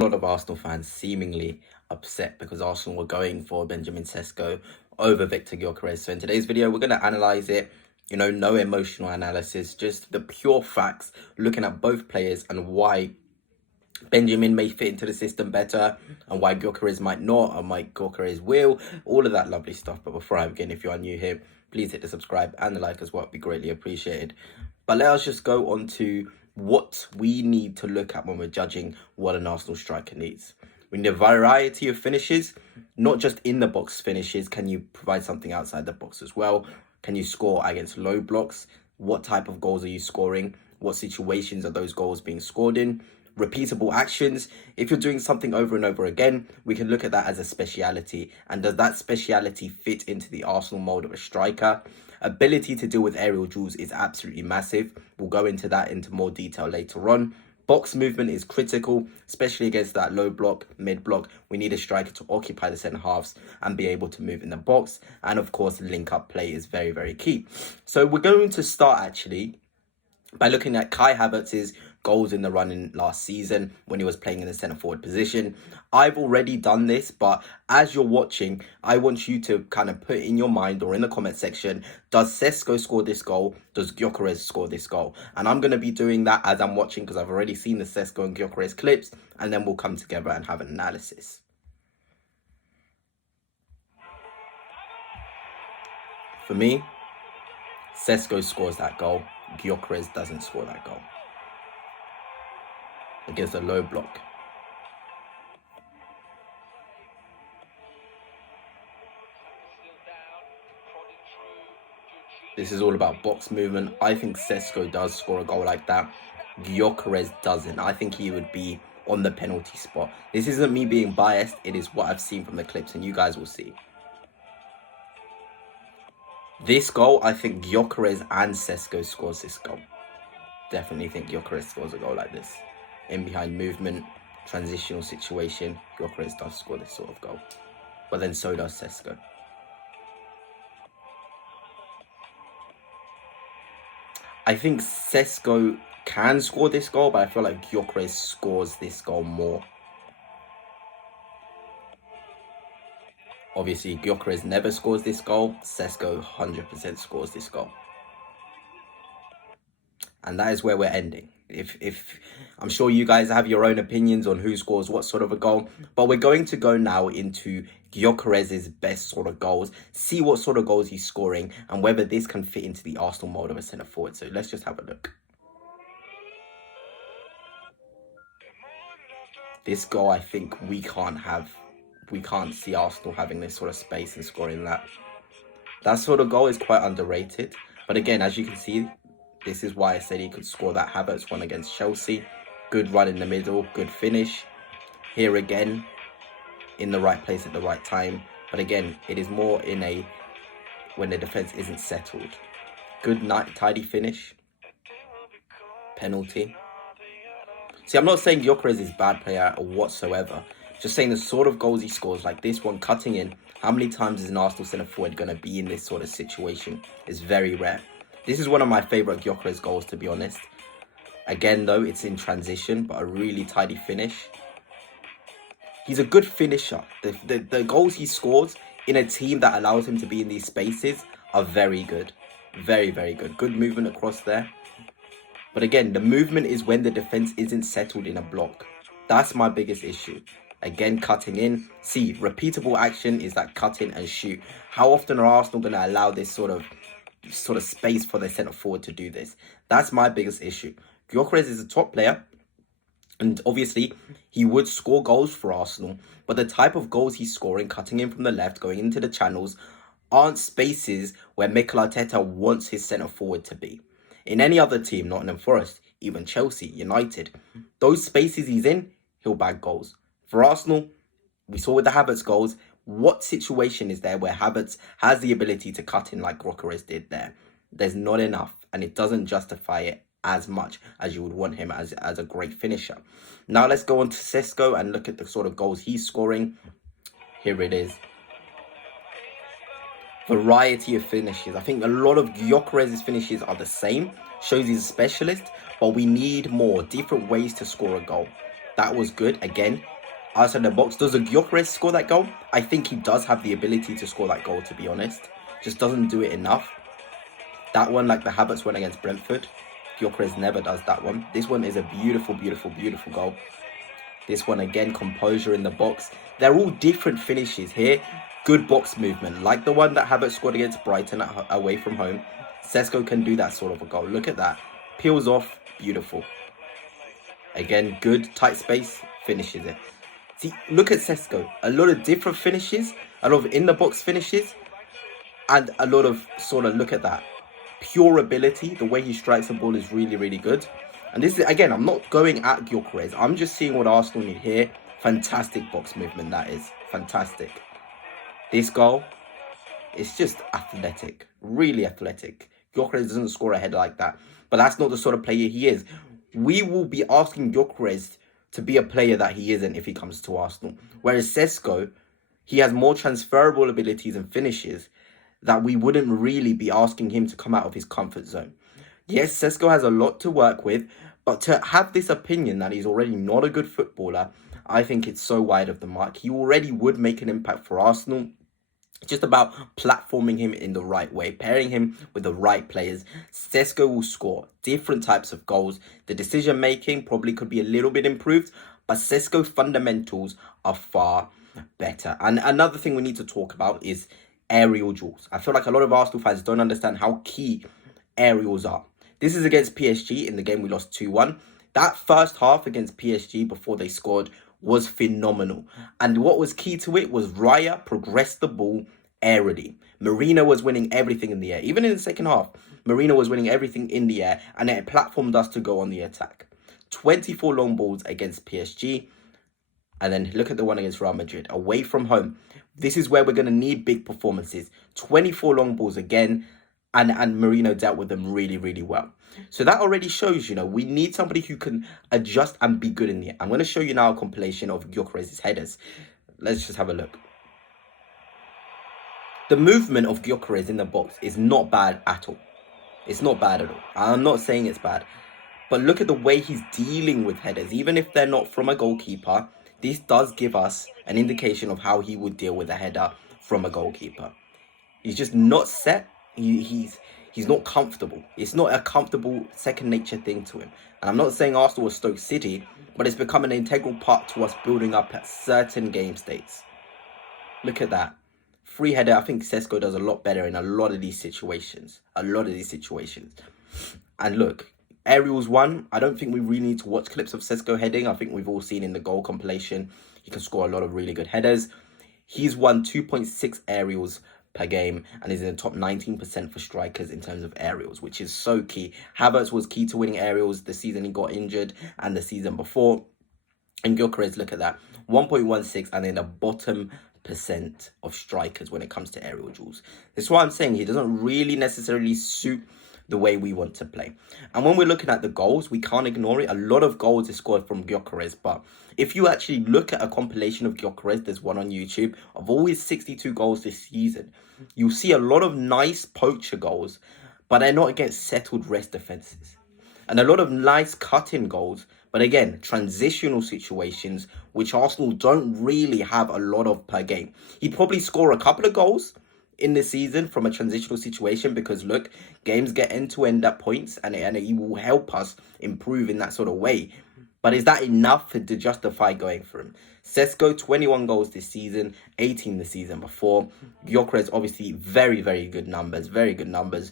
A lot of Arsenal fans seemingly upset because Arsenal were going for Benjamin Sesko over Victor Gyokeres. So in today's video, we're going to analyze it. No emotional analysis, just the pure facts, looking at both players and why Benjamin may fit into the system better and why Gyokeres might not and why Gyokeres will, all of that lovely stuff. But before I begin, if you are new here, please hit the subscribe and the like as well. It'd be greatly appreciated. But let us just go on to what we need to look at when we're judging what an Arsenal striker needs. We need a variety of finishes, not just in the box finishes. Can you provide something outside the box as well? Can you score against low blocks? What type of goals are you scoring? What situations are those goals being scored in? Repeatable actions. If you're doing something over and over again, we can look at that as a speciality. And does that speciality fit into the Arsenal mold of a striker? Ability to deal with aerial duels is absolutely massive. We'll go into that into more detail later on. Box movement is critical, especially against that low block, mid block. We need a striker to occupy the centre halves and be able to move in the box. And of course, link up play is very, very key. So we're going to start actually by looking at Kai Havertz's goals in the run in last season when he was playing in the centre forward position. I've already done this, but as you're watching, I want you to kind of put in your mind or in the comment section, does Cesco score this goal? Does Gyokeres score this goal? And I'm going to be doing that as I'm watching because I've already seen the Cesco and Gyokeres clips, and then we'll come together and have an analysis. For me, Cesco scores that goal. Gyokeres doesn't score that goal against a low block. This is all about box movement. I think Cesco does score a goal like that. Gyokeres doesn't. I think he would be on the penalty spot. This isn't me being biased. It is what I've seen from the clips, and you guys will see. This goal, I think Gyokeres and Cesco scores this goal. Definitely think Gyokeres scores a goal like this. In behind movement, transitional situation, Gyokeres does score this sort of goal. But then so does Cesco. I think Cesco can score this goal, but I feel like Gyokeres scores this goal more. Obviously, Gyokeres never scores this goal. Cesco 100% scores this goal. And that is where we're ending. If I'm sure you guys have your own opinions on who scores what sort of a goal, but we're going to go now into Gyokeres' best sort of goals, see what sort of goals he's scoring, and whether this can fit into the Arsenal mold of a centre forward. So let's just have a look. This goal, I think we can't see Arsenal having this sort of space and scoring that. That sort of goal is quite underrated. But again, as you can see, this is why I said he could score that Havertz one against Chelsea. Good run in the middle, good finish. Here again, in the right place at the right time. But again, it is more in a when the defence isn't settled. Good, tidy finish. Penalty. See, I'm not saying Gyokeres is a bad player or whatsoever. Just saying the sort of goals he scores, like this one cutting in. How many times is an Arsenal centre forward going to be in this sort of situation? It's very rare. This is one of my favourite Gyokeres goals, to be honest. Again, though, it's in transition, but a really tidy finish. He's a good finisher. The goals he scores in a team that allows him to be in these spaces are very good. Very, very good. Good movement across there. But again, the movement is when the defence isn't settled in a block. That's my biggest issue. Again, cutting in. See, repeatable action is that cut in and shoot. How often are Arsenal going to allow this sort of space for their centre forward to do this? That's my biggest issue. Gyokeres is a top player, and obviously he would score goals for Arsenal, but the type of goals he's scoring, cutting in from the left, going into the channels, aren't spaces where Mikel Arteta wants his centre forward to be. In any other team, Nottingham Forest, even Chelsea, United, those spaces he's in, he'll bag goals. For Arsenal, we saw with the Havertz goals, what situation is there where Havertz has the ability to cut in like Gyokeres did there? There's not enough, and it doesn't justify it as much as you would want him as a great finisher. Now let's go on to Cesco and look at the sort of goals he's scoring. Here it is. Variety of finishes. I think a lot of Gyokeres' finishes are the same. Shows he's a specialist, but we need more different ways to score a goal. That was good. Again, outside the box. Does a Gyokeres score that goal? I think he does have the ability to score that goal, to be honest. Just doesn't do it enough. That one, like the Havertz one against Brentford, Gyokeres never does that one. This one is a beautiful, beautiful, beautiful goal. This one, again, composure in the box. They're all different finishes here. Good box movement, like the one that Havertz scored against Brighton away from home. Cesco can do that sort of a goal. Look at that. Peels off, beautiful. Again, good, tight space, finishes it. See, look at Cesco. A lot of different finishes, a lot of in-the-box finishes, and a lot of sort of, look at that. Pure ability, the way he strikes the ball is really, really good. And this is, again, I'm not going at Gyokeres. I'm just seeing what Arsenal need here. Fantastic box movement, that is. Fantastic. This goal, it's just athletic. Really athletic. Gyokeres doesn't score a header like that. But that's not the sort of player he is. We will be asking Gyokeres to be a player that he isn't if he comes to Arsenal. Whereas Cesco, he has more transferable abilities and finishes that we wouldn't really be asking him to come out of his comfort zone. Yes, Cesco has a lot to work with, but to have this opinion that he's already not a good footballer, I think it's so wide of the mark. He already would make an impact for Arsenal. It's just about platforming him in the right way, pairing him with the right players. Cesco will score different types of goals. The decision making probably could be a little bit improved, but Cesco fundamentals are far better. And another thing we need to talk about is aerial duels. I feel like a lot of Arsenal fans don't understand how key aerials are. This is against PSG in the game we lost 2-1. That first half against PSG before they scored was phenomenal. And what was key to it was Raya progressed the ball aerially. Marino was winning everything in the air. Even in the second half, Marino was winning everything in the air, and it platformed us to go on the attack. 24 long balls against PSG. And then look at the one against Real Madrid, away from home. This is where we're going to need big performances. 24 long balls again, and Marino dealt with them really, really well. So that already shows, we need somebody who can adjust and be good in the air. I'm going to show you now a compilation of Gyokeres' headers. Let's just have a look. The movement of Gyokeres in the box is not bad at all. It's not bad at all. I'm not saying it's bad. But look at the way he's dealing with headers. Even if they're not from a goalkeeper, this does give us an indication of how he would deal with a header from a goalkeeper. He's just not set. He's not comfortable. It's not a comfortable second nature thing to him. And I'm not saying Arsenal or Stoke City, but it's become an integral part to us building up at certain game states. Look at that. Free header, I think Cesco does a lot better in a lot of these situations. And look, aerials one, I don't think we really need to watch clips of Cesco heading. I think we've all seen in the goal compilation, he can score a lot of really good headers. He's won 2.6 aerials per game and is in the top 19% for strikers in terms of aerials, which is so key. Havertz was key to winning aerials the season he got injured and the season before. And Gyokeres, look at that, 1.16 and in the bottom percent of strikers when it comes to aerial duels. This is why I'm saying he doesn't really necessarily suit the way we want to play. And when we're looking at the goals, we can't ignore it. A lot of goals are scored from Gyokeres, but if you actually look at a compilation of Gyokeres, there's one on YouTube, of all his 62 goals this season, you'll see a lot of nice poacher goals, but they're not against settled rest defenses. And a lot of nice cut-in goals, but again, transitional situations, which Arsenal don't really have a lot of per game. He'd probably score a couple of goals in the season from a transitional situation because, look, games get end-to-end at points and it will help us improve in that sort of way. But is that enough to justify going for him? Cesco, 21 goals this season, 18 the season before. Gyokeres, obviously, very, very good numbers. Very good numbers.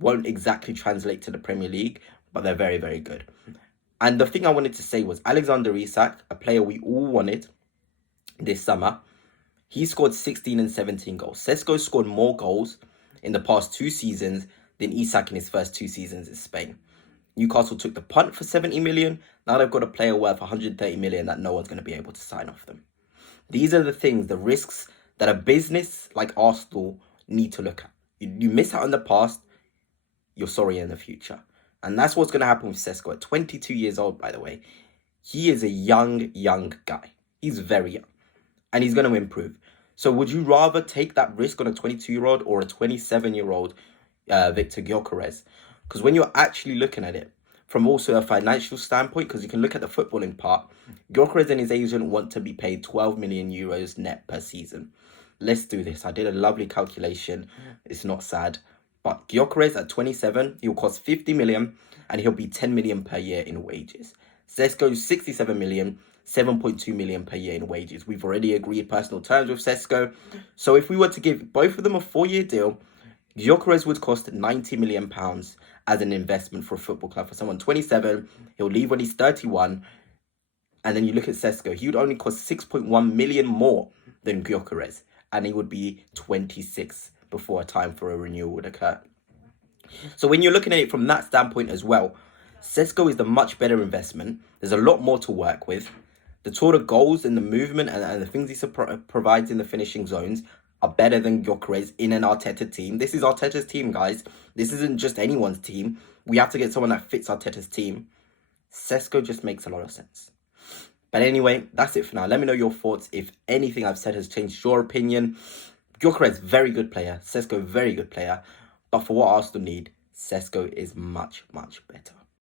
Won't exactly translate to the Premier League, but they're very, very good. And the thing I wanted to say was Alexander Isak, a player we all wanted this summer, he scored 16 and 17 goals. Cesco scored more goals in the past 2 seasons than Isak in his first 2 seasons in Spain. Newcastle took the punt for 70 million. Now they've got a player worth 130 million that no one's going to be able to sign off them. These are the things, the risks that a business like Arsenal need to look at. You miss out in the past, you're sorry in the future. And that's what's going to happen with Cesco at 22 years old, by the way. He is a young guy. He's very young. And he's going to improve. So would you rather take that risk on a 22-year-old or a 27-year-old Victor Gyokeres? Because when you're actually looking at it, from also a financial standpoint, because you can look at the footballing part, Gyokeres and his agent want to be paid 12 million euros net per season. Let's do this. I did a lovely calculation. It's not sad. But Gyokeres at 27, he'll cost 50 million and he'll be 10 million per year in wages. Cesco, 67 million, 7.2 million per year in wages. We've already agreed personal terms with Cesco. So if we were to give both of them a 4-year deal, Gyokeres would cost £90 million as an investment for a football club. For someone 27, he'll leave when he's 31. And then you look at Cesco, he would only cost 6.1 million more than Gyokeres. And he would be 26 before a time for a renewal would occur. So when you're looking at it from that standpoint as well, Cesco is the much better investment. There's a lot more to work with. The sort of goals and the movement and the things he provides in the finishing zones are better than Gyokeres in an Arteta team. This is Arteta's team, guys. This isn't just anyone's team. We have to get someone that fits Arteta's team. Cesco just makes a lot of sense. But anyway, that's it for now. Let me know your thoughts. If anything I've said has changed your opinion. Gyokeres, very good player. Cesco, very good player. But for what Arsenal need, Cesco is much, much better.